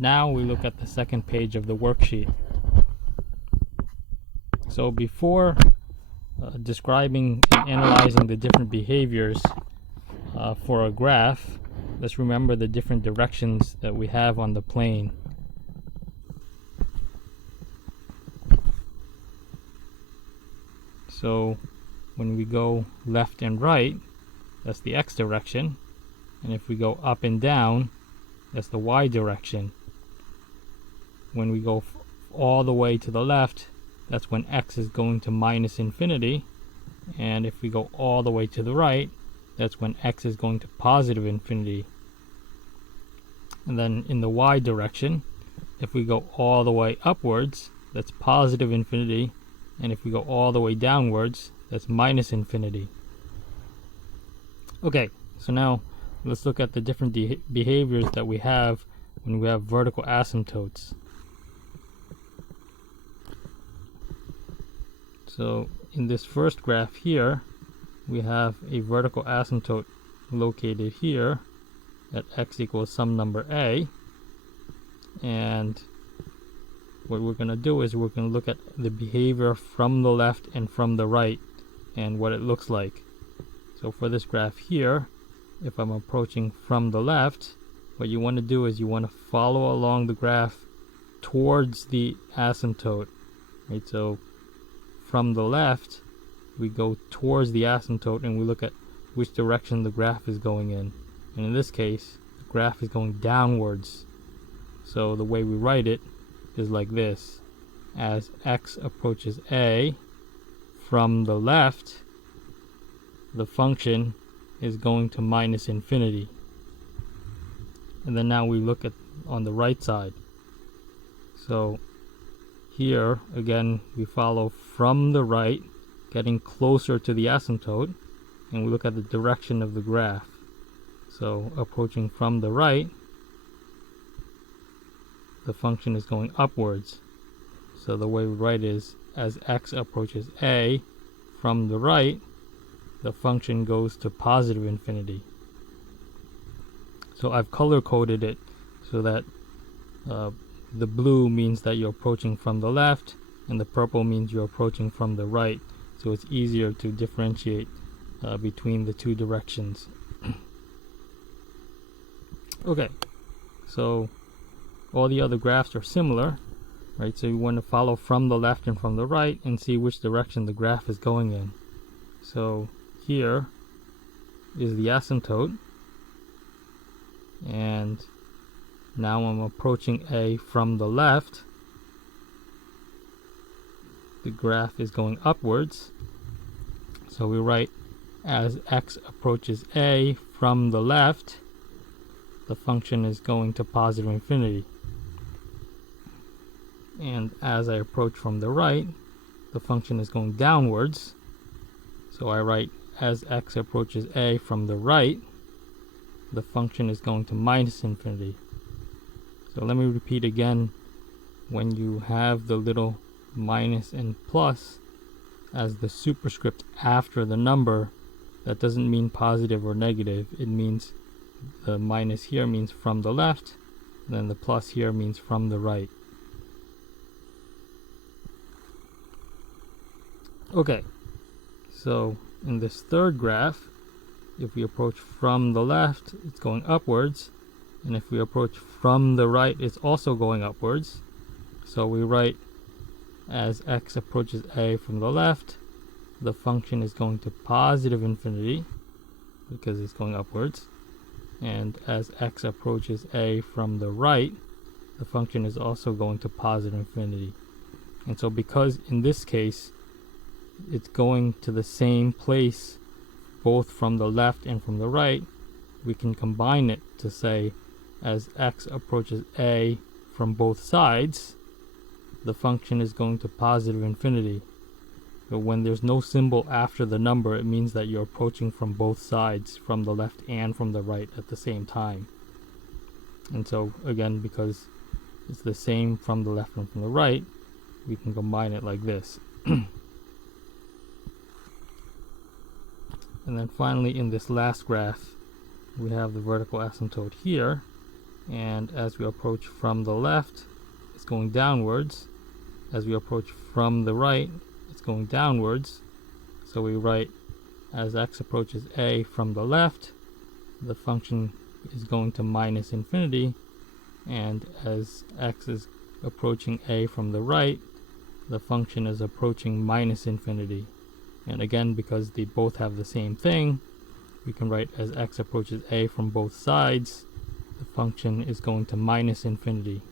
Now we look at the second page of the worksheet. So before describing and analyzing the different behaviors for a graph, let's remember the different directions that we have on the plane. So when we go left and right, that's the x direction, and if we go up and down, that's the y direction. When we go all the way to the left, that's when x is going to minus infinity, and if we go all the way to the right, that's when x is going to positive infinity. And then in the y direction, if we go all the way upwards, that's positive infinity, and if we go all the way downwards, that's minus infinity. Okay, so now let's look at the different behaviors that we have when we have vertical asymptotes. So in this first graph here, we have a vertical asymptote located here at x equals some number a, and what we're going to do is we're going to look at the behavior from the left and from the right and what it looks like. So for this graph here, if I'm approaching from the left, what you want to do is you want to follow along the graph towards the asymptote, right? So from the left, we go towards the asymptote and we look at which direction the graph is going in. And in this case, the graph is going downwards. So the way we write it is like this. As x approaches a, from the left, the function is going to minus infinity. And then now we look at on the right side. So here again we follow from the right, getting closer to the asymptote, and we look at the direction of the graph. So approaching from the right, the function is going upwards. So the way we write is as x approaches a, from the right, the function goes to positive infinity. So I've color coded it so that the blue means that you're approaching from the left and the purple means you're approaching from the right, so it's easier to differentiate between the two directions. Okay, so all the other graphs are similar, right? So you want to follow from the left and from the right and see which direction the graph is going in. So here is the asymptote, and now I'm approaching a from the left. The graph is going upwards, so we write as x approaches a from the left, the function is going to positive infinity. And as I approach from the right, the function is going downwards, so I write as x approaches a from the right, the function is going to minus infinity. So let me repeat again. When you have the little minus and plus as the superscript after the number, that doesn't mean positive or negative. It means the minus here means from the left, and then the plus here means from the right. Okay, so in this third graph, if we approach from the left, it's going upwards, and if we approach from the right, it's also going upwards. So we write as x approaches a from the left, the function is going to positive infinity because it's going upwards, and as x approaches a from the right, the function is also going to positive infinity. And so because in this case it's going to the same place both from the left and from the right, we can combine it to say as x approaches a from both sides, the function is going to positive infinity. But when there's no symbol after the number, it means that you're approaching from both sides, from the left and from the right at the same time. And so again, because it's the same from the left and from the right, we can combine it like this. And then finally in this last graph, we have the vertical asymptote here, and as we approach from the left, it's going downwards. As we approach from the right, it's going downwards. So we write, as x approaches a from the left, the function is going to minus infinity, and as x is approaching a from the right, the function is approaching minus infinity. And again, because they both have the same thing, we can write as x approaches a from both sides, the function is going to minus infinity.